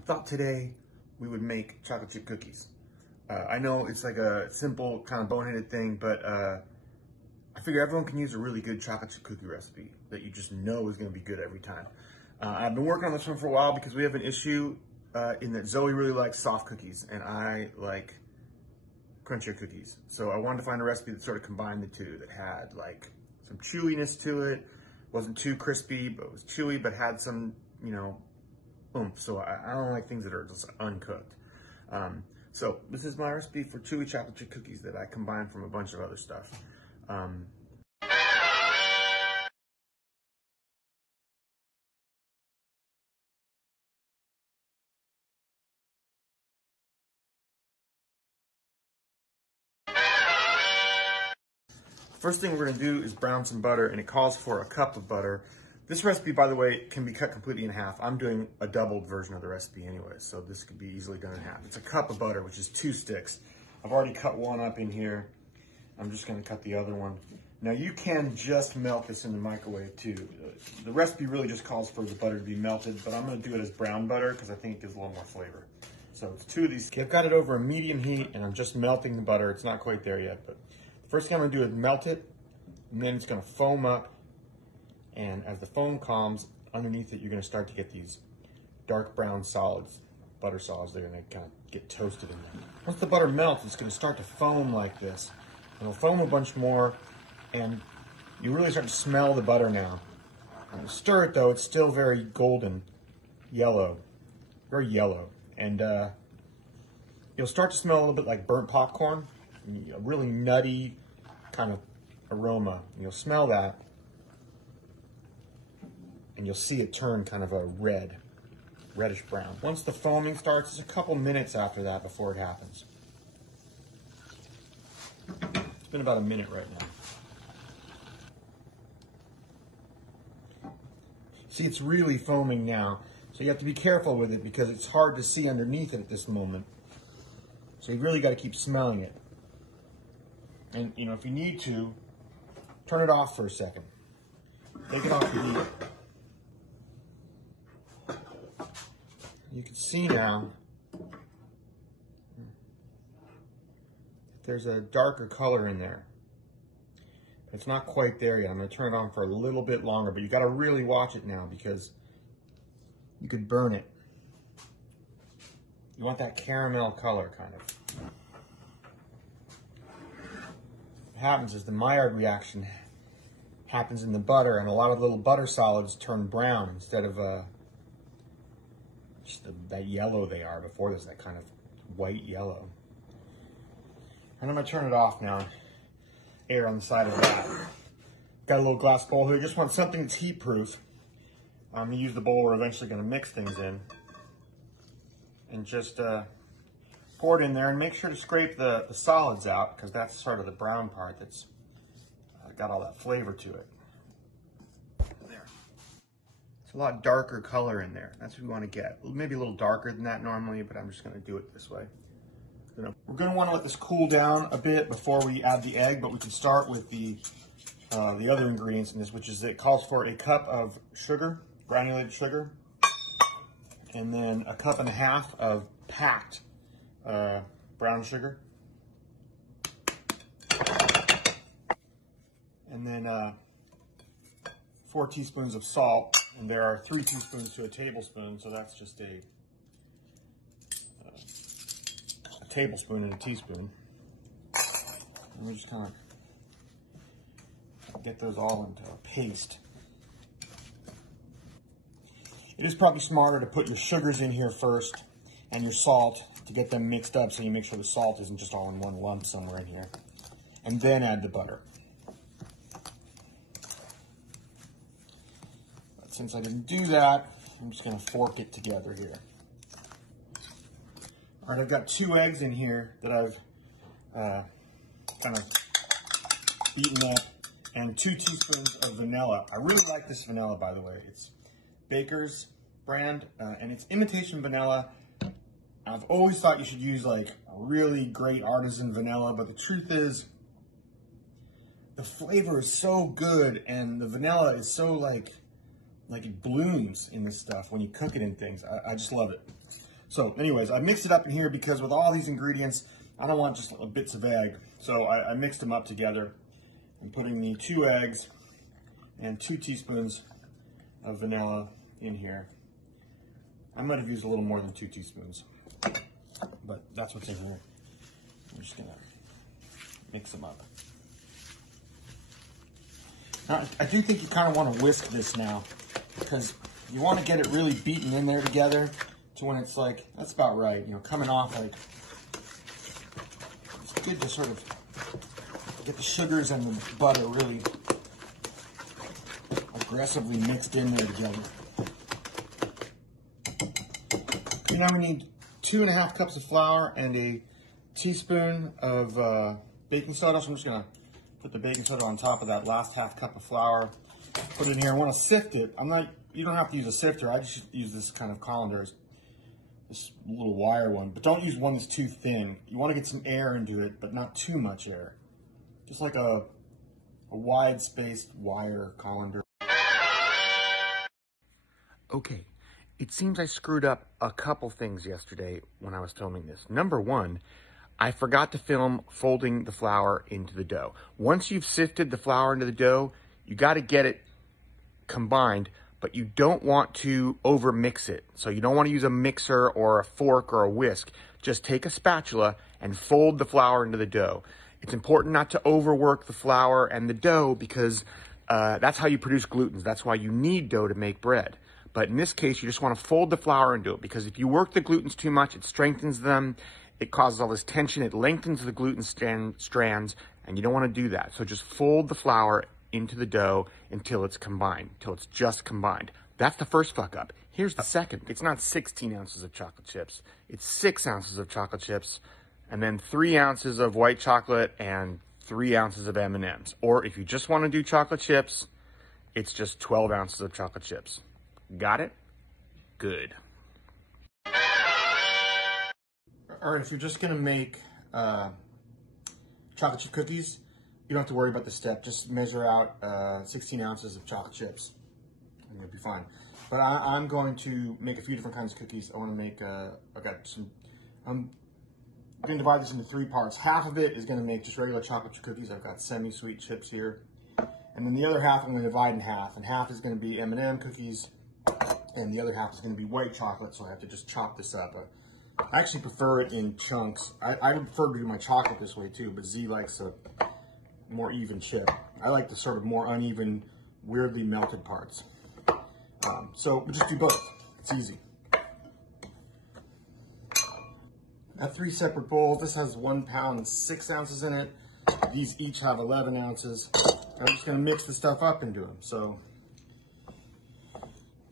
I thought today we would make chocolate chip cookies. I know it's like a simple kind of boneheaded thing, but I figure everyone can use a really good chocolate chip cookie recipe that you just know is going to be good every time. I've been working on this one for a while because we have an issue in that Zoe really likes soft cookies and I like crunchier cookies. So I wanted to find a recipe that sort of combined the two, that had like some chewiness to it, wasn't too crispy, but it was chewy, but had some, you know, oomph. So I don't like things that are just uncooked. So this is my recipe for chewy chocolate chip cookies that I combined from a bunch of other stuff. First thing we're gonna do is brown some butter, and it calls for a cup of butter. This recipe, by the way, can be cut completely in half. I'm doing a doubled version of the recipe anyway, so this could be easily done in half. It's a cup of butter, which is 2 sticks. I've already cut one up in here. I'm just gonna cut the other one. Now you can just melt this in the microwave too. The recipe really just calls for the butter to be melted, but I'm gonna do it as brown butter because I think it gives a little more flavor. So it's 2 of these. Okay, I've got it over a medium heat and I'm just melting the butter. It's not quite there yet, but the first thing I'm gonna do is melt it, and then it's gonna foam up. And as the foam calms, underneath it, you're gonna start to get these dark brown solids, butter solids. They're gonna kind of get toasted in there. Once the butter melts, it's gonna start to foam like this. And it'll foam a bunch more, and you really start to smell the butter now. When you stir it though, it's still very golden, yellow, very yellow. And you'll start to smell a little bit like burnt popcorn, a really nutty kind of aroma. And you'll smell that, and you'll see it turn kind of a reddish brown. Once the foaming starts, it's a couple minutes after that before it happens. It's been about a minute right now. See, it's really foaming now. So you have to be careful with it because it's hard to see underneath it at this moment. So you really got to keep smelling it. And you know, if you need to, turn it off for a second. Take it off the heat. You can see now there's a darker color in there. It's not quite there yet. I'm going to turn it on for a little bit longer, but you got to really watch it now because you could burn it. You want that caramel color kind of. What happens is the Maillard reaction happens in the butter, and a lot of little butter solids turn brown instead of just that yellow they are before. There's that kind of white yellow. And I'm gonna turn it off now. Air on the side of that. Got a little glass bowl here. Just want something that's heat proof. I'm gonna use the bowl we're eventually gonna mix things in. And just pour it in there and make sure to scrape the solids out because that's sort of the brown part that's got all that flavor to it. There. It's a lot darker color in there. That's what we want to get. Maybe a little darker than that normally, but I'm just going to do it this way. We're going to want to let this cool down a bit before we add the egg, but we can start with the other ingredients in this, which is it calls for a cup of sugar, granulated sugar, and then a cup and a half of packed brown sugar. And then 4 teaspoons of salt, and there are 3 teaspoons to a tablespoon, so that's just a tablespoon and a teaspoon. And we just kind of get those all into a paste. It is probably smarter to put your sugars in here first and your salt to get them mixed up so you make sure the salt isn't just all in one lump somewhere in here. And then add the butter. But since I didn't do that, I'm just going to fork it together here. All right, I've got 2 eggs in here that I've kind of beaten up, and 2 teaspoons of vanilla. I really like this vanilla, by the way. It's Baker's brand, and it's imitation vanilla. I've always thought you should use like a really great artisan vanilla, but the truth is the flavor is so good, and the vanilla is so like it blooms in this stuff when you cook it in things. I just love it. So anyways, I mixed it up in here because with all these ingredients, I don't want just bits of egg. So I mixed them up together. I'm putting the 2 eggs and 2 teaspoons of vanilla in here. I might have used a little more than 2 teaspoons, but that's what's in here. I'm just gonna mix them up. Now, I do think you kind of want to whisk this now because you want to get it really beaten in there together to when it's like, that's about right, you know, coming off like, it's good to sort of get the sugars and the butter really aggressively mixed in there together. Okay, now we need 2.5 cups of flour and a teaspoon of baking soda. So I'm just gonna put the baking soda on top of that last 1/2 cup of flour. Put it in here. I want to sift it. You don't have to use a sifter. I just use this kind of colander, this little wire one. But don't use one that's too thin. You want to get some air into it, but not too much air. Just like a wide-spaced wire colander. Okay, it seems I screwed up a couple things yesterday when I was filming this. Number one, I forgot to film folding the flour into the dough. Once you've sifted the flour into the dough, you got to get it combined, but you don't want to over mix it. So you don't want to use a mixer or a fork or a whisk. Just take a spatula and fold the flour into the dough. It's important not to overwork the flour and the dough because that's how you produce gluten. That's why you need dough to make bread. But in this case, you just want to fold the flour into it because if you work the glutens too much, it strengthens them. It causes all this tension. It lengthens the gluten strands, and you don't want to do that. So just fold the flour into the dough until it's combined, until it's just combined. That's the first fuck up. Here's the second. It's not 16 ounces of chocolate chips. It's 6 ounces of chocolate chips, and then 3 ounces of white chocolate and 3 ounces of M&Ms. Or if you just want to do chocolate chips, it's just 12 ounces of chocolate chips. Got it? Good. All right, if you're just gonna make chocolate chip cookies, you don't have to worry about the step. Just measure out 16 ounces of chocolate chips and you'll be fine. But I'm going to make a few different kinds of cookies. I wanna make, I'm gonna divide this into 3 parts. Half of it is gonna make just regular chocolate chip cookies. I've got semi-sweet chips here. And then the other half I'm gonna divide in half. And half is gonna be M&M cookies, and the other half is gonna be white chocolate, so I have to just chop this up. I actually prefer it in chunks. I prefer to do my chocolate this way too, but Z likes a more even chip. I like the sort of more uneven, weirdly melted parts. So we'll just do both. It's easy. I have 3 separate bowls. This has 1 pound and 6 ounces in it. These each have 11 ounces. I'm just gonna mix the stuff up into them. So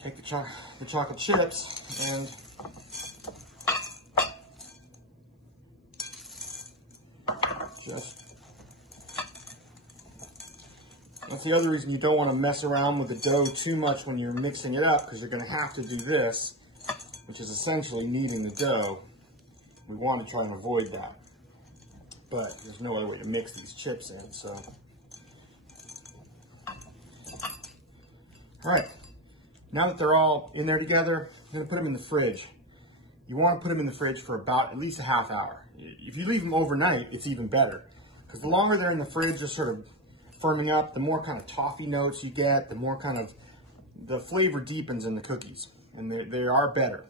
take the chocolate chips and that's the other reason you don't want to mess around with the dough too much when you're mixing it up, because you're going to have to do this, which is essentially kneading the dough. We want to try and avoid that, but there's no other way to mix these chips in. So, all right, now that they're all in there together, I'm going to put them in the fridge. You want to put them in the fridge for about at least a half hour. If you leave them overnight, it's even better, because the longer they're in the fridge, just sort of firming up, the more kind of toffee notes you get, the more kind of the flavor deepens in the cookies, and they are better.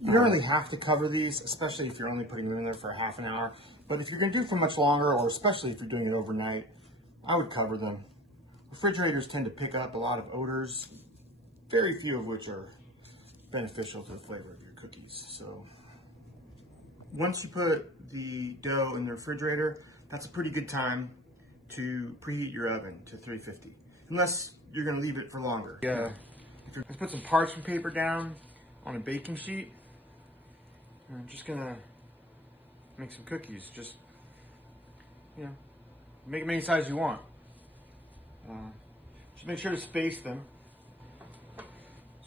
You don't really have to cover these, especially if you're only putting them in there for a half an hour. But if you're going to do it for much longer, or especially if you're doing it overnight, I would cover them. Refrigerators tend to pick up a lot of odors, very few of which are beneficial to the flavor of your cookies. So once you put the dough in the refrigerator, that's a pretty good time to preheat your oven to 350, unless you're going to leave it for longer. Yeah. Let's put some parchment paper down on a baking sheet. And I'm just going to make some cookies. Just, you know, make them any size you want. Just make sure to space them.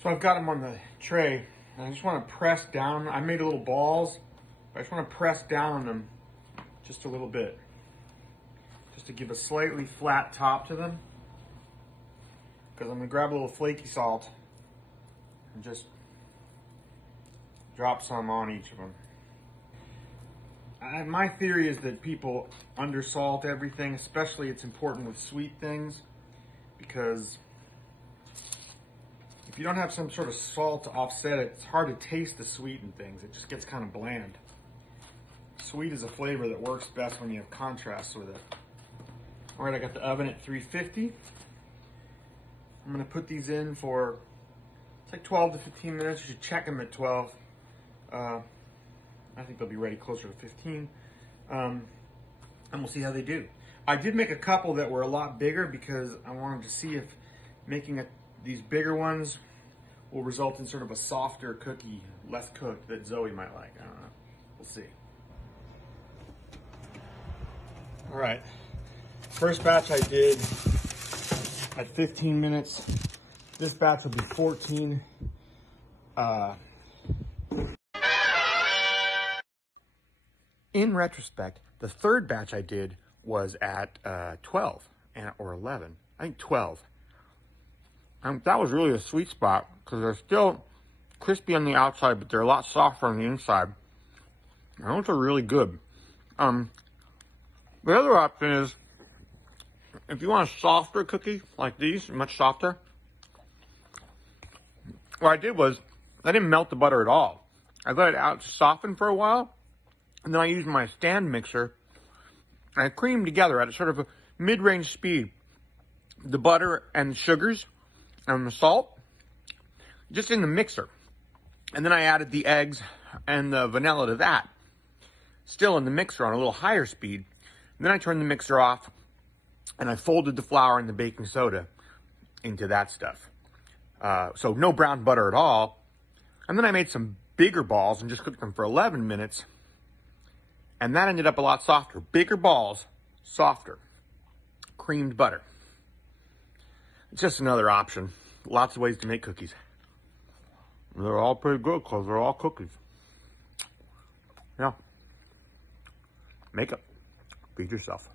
So I've got them on the tray, and I just want to press down. I made little balls, but I just want to press down on them just a little bit, just to give a slightly flat top to them, because I'm going to grab a little flaky salt and just Drop some on each of them. My theory is that people undersalt everything, especially it's important with sweet things, because if you don't have some sort of salt to offset it, it's hard to taste the sweet in things. It just gets kind of bland. Sweet is a flavor that works best when you have contrast with it. All right, I got the oven at 350. I'm gonna put these in for, it's like 12 to 15 minutes. You should check them at 12. I think they'll be ready closer to 15. And we'll see how they do. I did make a couple that were a lot bigger because I wanted to see if making these bigger ones will result in sort of a softer cookie, less cooked, that Zoe might like. I don't know. We'll see. All right. First batch I did at 15 minutes. This batch will be 14. In retrospect, the third batch I did was at 12 or 11. I think 12. That was really a sweet spot because they're still crispy on the outside, but they're a lot softer on the inside. And those are really good. The other option is, if you want a softer cookie like these, much softer, what I did was I didn't melt the butter at all. I let it out soften for a while, and then I used my stand mixer and I creamed together at a sort of a mid-range speed the butter and the sugars and the salt just in the mixer. And then I added the eggs and the vanilla to that, still in the mixer on a little higher speed. And then I turned the mixer off and I folded the flour and the baking soda into that stuff. So no brown butter at all. And then I made some bigger balls and just cooked them for 11 minutes. And that ended up a lot softer. Bigger balls, softer. Creamed butter. It's just another option. Lots of ways to make cookies. They're all pretty good because they're all cookies. Yeah. Make it. Feed yourself.